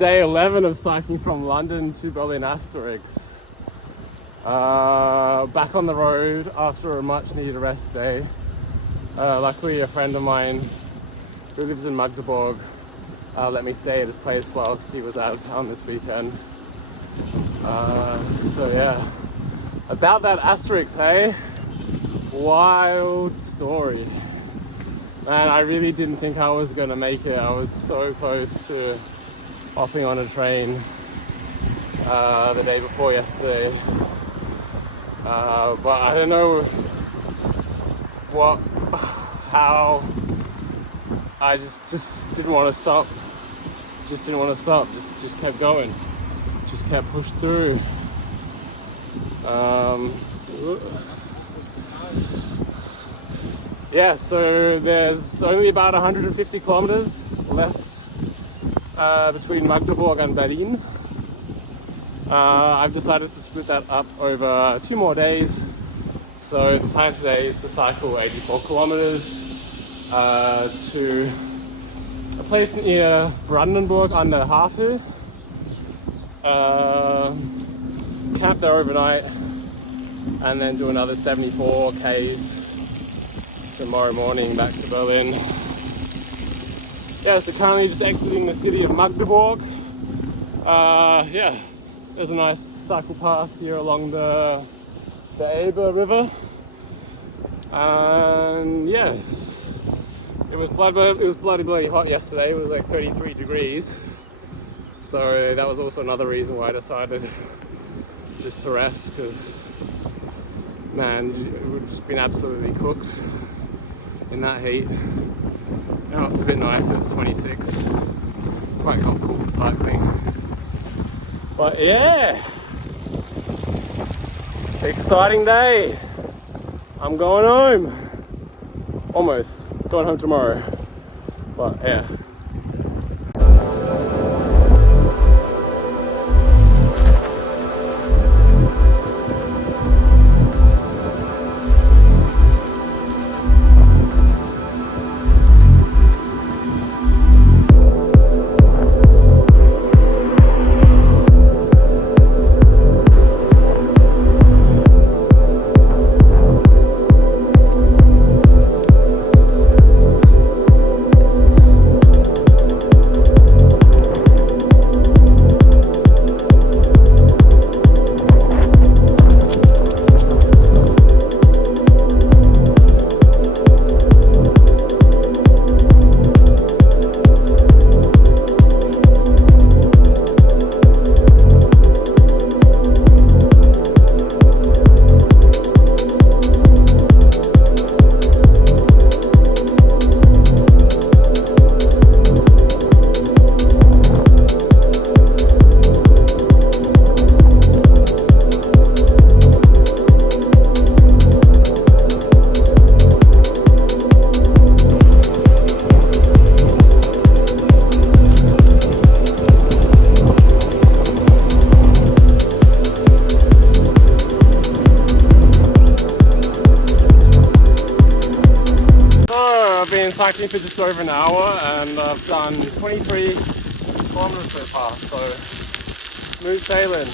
day 11 of cycling from London to Berlin Asterix. Back on the road after a much needed rest day. Luckily a friend of mine who lives in Magdeburg let me stay at his place whilst he was out of town this weekend. So yeah, about that Asterix, hey? Wild story. Man, I really didn't think I was gonna make it. I was so close to hopping on a train the day before yesterday. But I don't know how I just didn't want to stop. Just kept going. Just kept pushed through. Yeah, so there's only about 150 kilometers left between Magdeburg and Berlin. I've decided to split that up over 2 more days. So the plan today is to cycle 84 kilometers to a place near Brandenburg an der Havel. Camp there overnight and then do another 74 Ks tomorrow morning back to Berlin. Yeah, so currently just exiting the city of Magdeburg. Yeah, there's a nice cycle path here along the Elbe River. And yes, it was bloody hot yesterday. It was like 33 degrees. So that was also another reason why I decided just to rest, because man, it would just been absolutely cooked in that heat. Now it's a bit nicer, it's 26. Quite comfortable for cycling. But yeah, exciting day. I'm going home. Almost. Going home tomorrow. But yeah. Cycling for just over an hour and I've done 23 kilometers so far, so smooth sailing.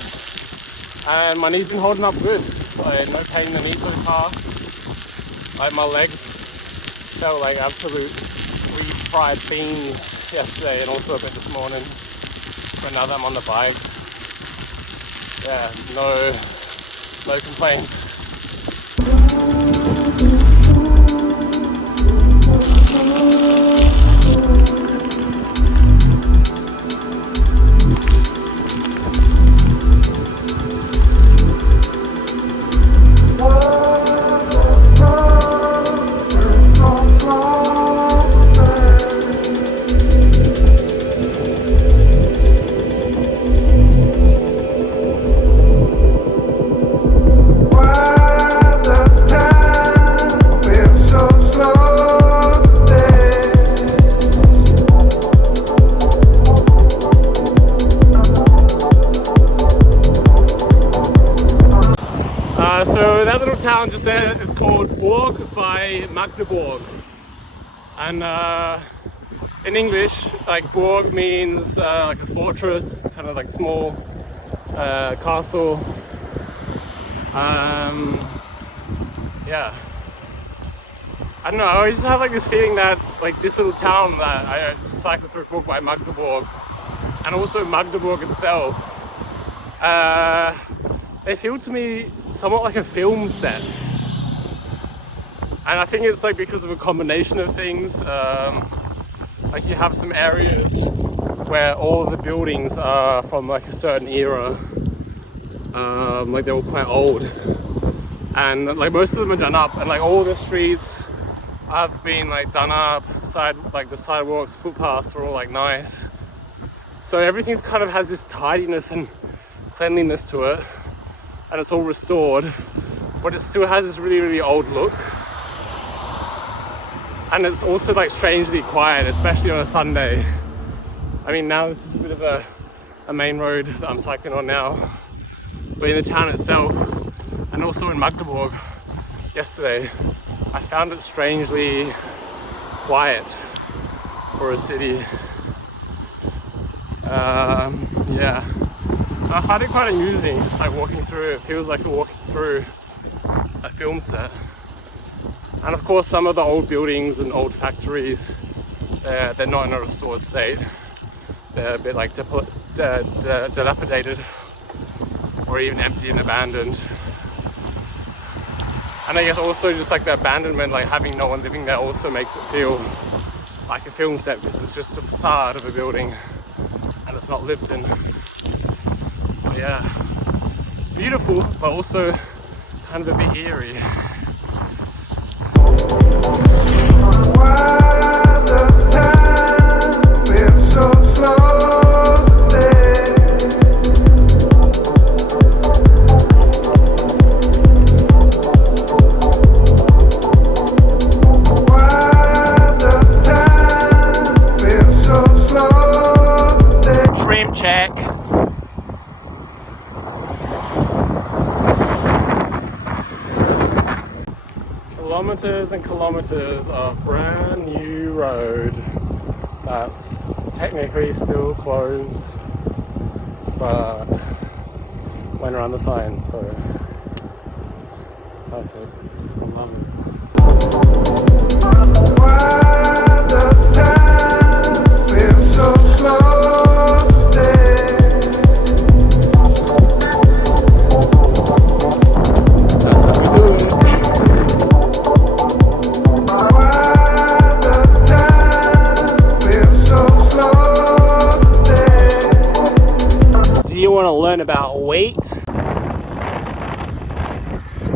And my knee's been holding up good, like no pain in the knee so far. Like my legs felt like absolute refried beans yesterday and also a bit this morning. But now that I'm on the bike, yeah, no complaints. So that little town just there is called Burg bei Magdeburg, and in English, like Burg means like a fortress, kind of like small castle. Yeah. I don't know, I always just have like this feeling that like this little town that I just cycled through Burg by Magdeburg, and also Magdeburg itself, they feel to me somewhat like a film set. And I think it's like because of a combination of things. Like you have some areas where all of the buildings are from like a certain era. Like they're all quite old. And like most of them are done up, and like all the streets have been like done up, like the sidewalks, footpaths are all like nice. So everything's kind of has this tidiness and cleanliness to it, and it's all restored, but it still has this really, really old look. And it's also like strangely quiet, especially on a Sunday. I mean, now this is a bit of a main road that I'm cycling on now, but in the town itself, and also in Magdeburg yesterday, I found it strangely quiet for a city. Yeah, so I find it quite amusing, just like walking through. It feels like you're walking through a film set. And of course, some of the old buildings and old factories, they're not in a restored state. They're a bit like dilapidated, or even empty and abandoned. And I guess also just like the abandonment, like having no one living there, also makes it feel like a film set, because it's just a facade of a building and it's not lived in. But yeah, beautiful, but also kind of a bit eerie. Check. Kilometers and kilometers of brand new road that's technically still closed, but went around the sign, so perfect. I love it. Why does time feel so slow? About wheat.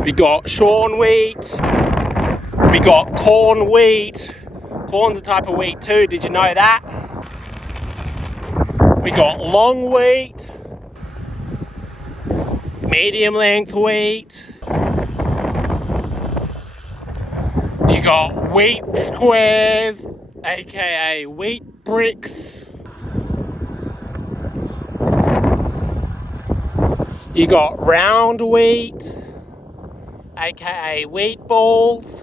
We got Sean wheat. We got corn wheat. Corn's a type of wheat too, did you know that? We got long wheat. Medium length wheat. You got wheat squares, aka wheat bricks. You got round wheat, aka wheat balls.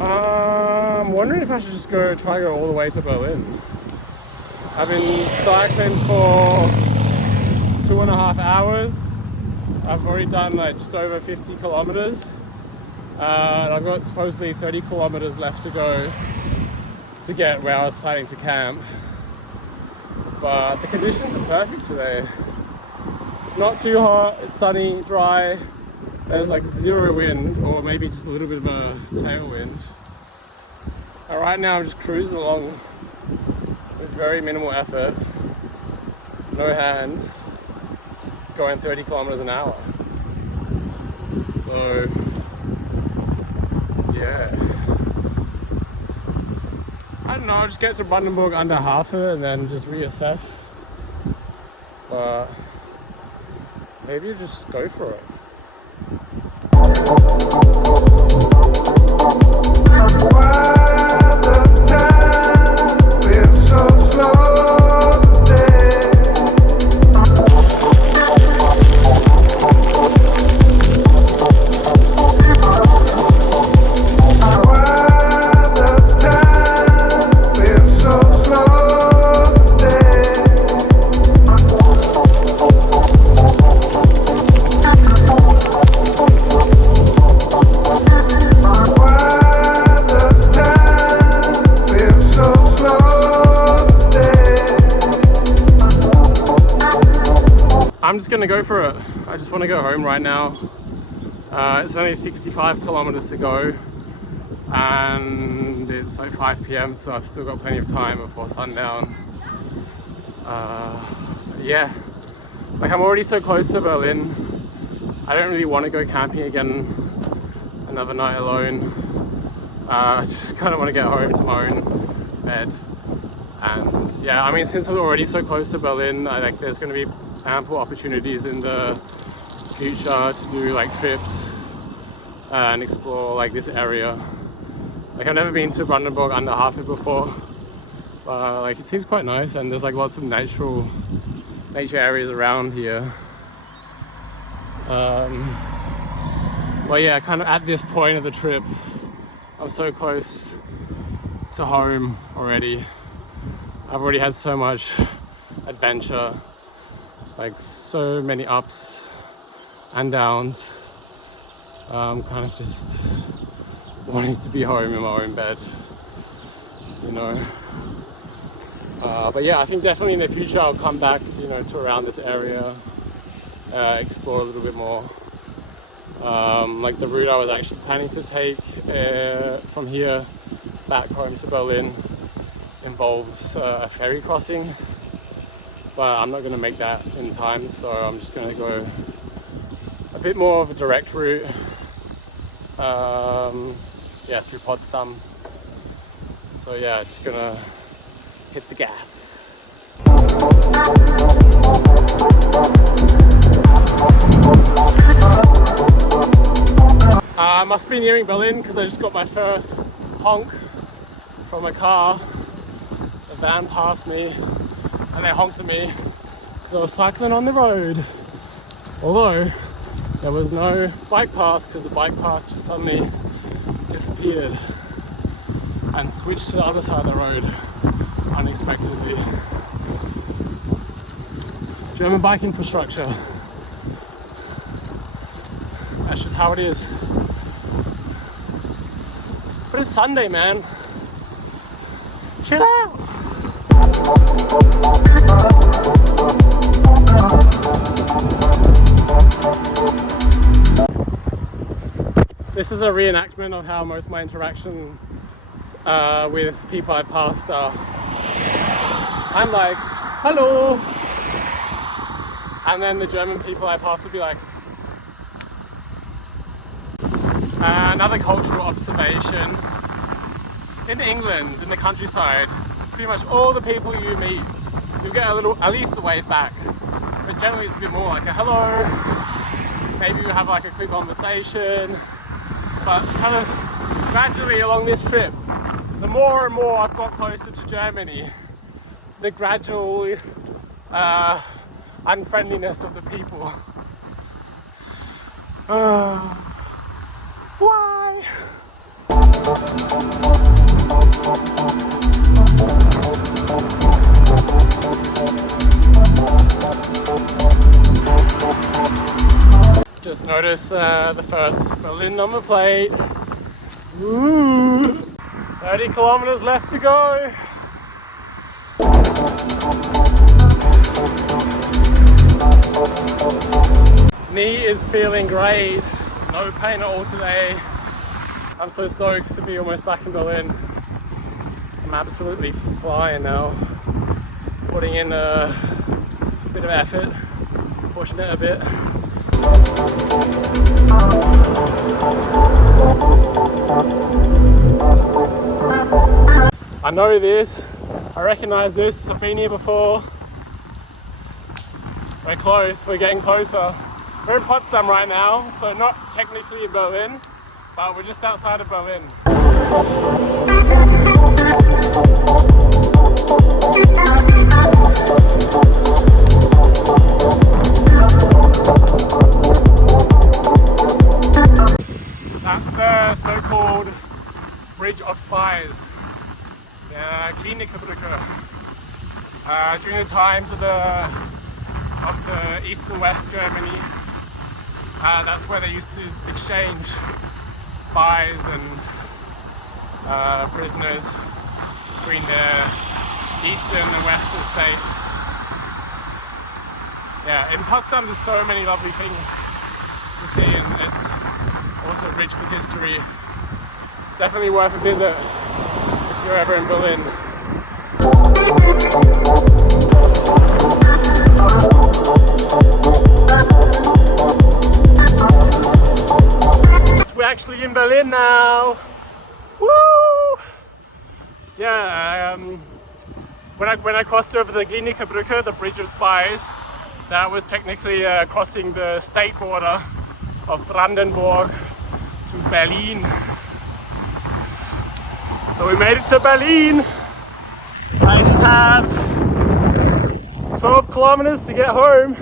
I'm wondering if I should just try to go all the way to Berlin. I've been cycling for 2.5 hours. I've already done like just over 50 kilometers. And I've got supposedly 30 kilometers left to go to get where I was planning to camp. But the conditions are perfect today. It's not too hot, it's sunny, dry. There's like zero wind, or maybe just a little bit of a tailwind. And right now I'm just cruising along with very minimal effort, no hands, going 30 kilometers an hour. So yeah, I don't know, I'll just get to Brandenburg under Hafe and then just reassess. But maybe just go for it. to go for it. I just want to go home right now. It's only 65 kilometers to go, and it's like 5 p.m. so I've still got plenty of time before sundown. Yeah, like I'm already so close to Berlin. I don't really want to go camping again another night alone. I just kind of want to get home to my own bed. And yeah, I mean, since I'm already so close to Berlin, I think there's going to be ample opportunities in the future to do like trips and explore like this area. Like I've never been to Brandenburg an der Havel before, but like it seems quite nice, and there's like lots of nature areas around here. Well, yeah, kind of at this point of the trip, I'm so close to home already. I've already had so much adventure, like so many ups and downs. I'm kind of just wanting to be home in my own bed, you know. But yeah, I think definitely in the future I'll come back, you know, to around this area, explore a little bit more. Like the route I was actually planning to take from here back home to Berlin involves a ferry crossing, but I'm not going to make that in time, so I'm just going to go a bit more of a direct route, yeah, through Potsdam. So yeah, just gonna hit the gas. I must be nearing Berlin because I just got my first honk from a car. The van passed me and they honked at me because I was cycling on the road. Although there was no bike path because the bike path just suddenly disappeared and switched to the other side of the road unexpectedly. German bike infrastructure. That's just how it is. But it's Sunday, man. Chill out. This is a reenactment of how most of my interactions with people I passed are. I'm like, hello. And then the German people I pass would be like, another cultural observation. In England, in the countryside, pretty much all the people you meet, you'll get at least a wave back. But generally it's a bit more like a hello. Maybe you have like a quick conversation. But kind of gradually along this trip, the more and more I've got closer to Germany, the gradual unfriendliness of the people. Why? Just notice the first Berlin number plate. Ooh. 30 kilometers left to go. Knee is feeling great. No pain at all today. I'm so stoked to be almost back in Berlin. I'm absolutely flying now. Putting in a bit of effort, pushing it a bit. I know this, I recognize this, I've been here before. We're close, we're getting closer. We're in Potsdam right now, so not technically in Berlin, but we're just outside of Berlin. That's the so-called Bridge of Spies, the Glienicke-Brücke. During the times of the East and West Germany, that's where they used to exchange spies and prisoners between the Eastern and Western state. yeah, in Potsdam there's so many lovely things to see, and it's also rich with history. It's definitely worth a visit if you're ever in Berlin. We're actually in Berlin now. Woo! Yeah, when I crossed over the Glienicke Brücke, the Bridge of Spies, that was technically crossing the state border of Brandenburg to Berlin. So we made it to Berlin. I just have 12 kilometers to get home.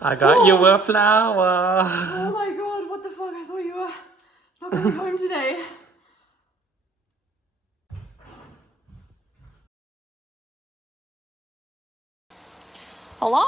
I got you a flower. Oh my god, what the fuck? I thought you were not going home today. Hello?